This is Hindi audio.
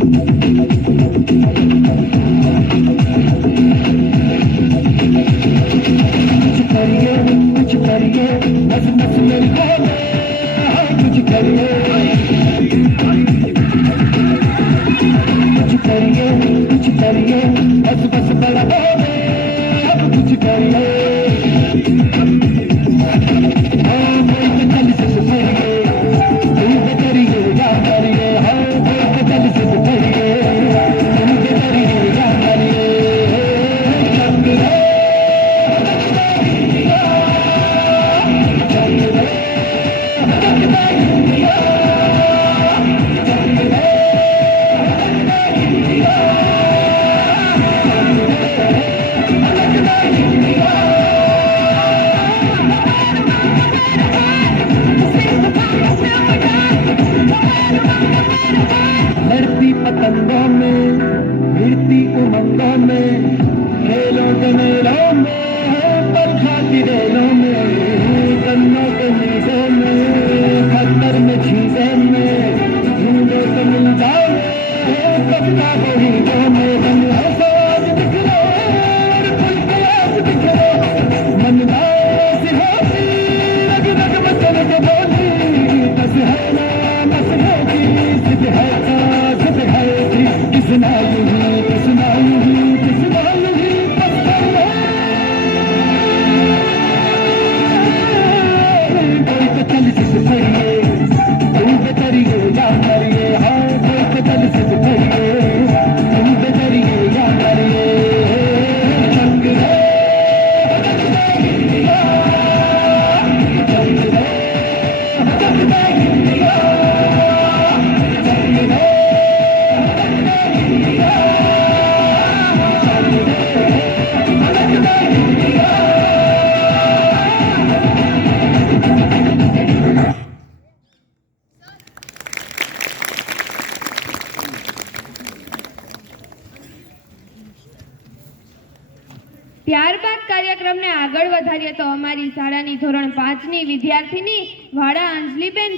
नस नस मेरी खोले कुछ करिए कुछ करिए बस बस बड़ा बोले अब कुछ करिए चल से करिए तुम करिए या करिए हाँ चल से करिए तुम करिए या करिए लड़ती पतंगों में गिरती उमंगों में खेलों के मेलों में पर खाती रेलों में गन्नों के नीचे में खतर में छींटे में ढूंढे तो मिल जाओ कपड़ा वही दो में मन है साज दिखरो और खुल के आज दिखरो मन नासी होती रग रग मचल के बोली बस है ना बस होगी सिद्ध है सिद्ध है जी किसना यूं किसना यूं किसना यूं बस करो कोई तो चल जिस करिए तुम पे करिए या करिए हाँ कोई तो चल जिस करिए तुम पे करिए या करिए चंग रे चंग रे ત્યારબાદ કાર્યક્રમને આગળ વધારીએ તો અમારી શાળાની ધોરણ 5ની વિદ્યાર્થીની વાડા અંજલીબેન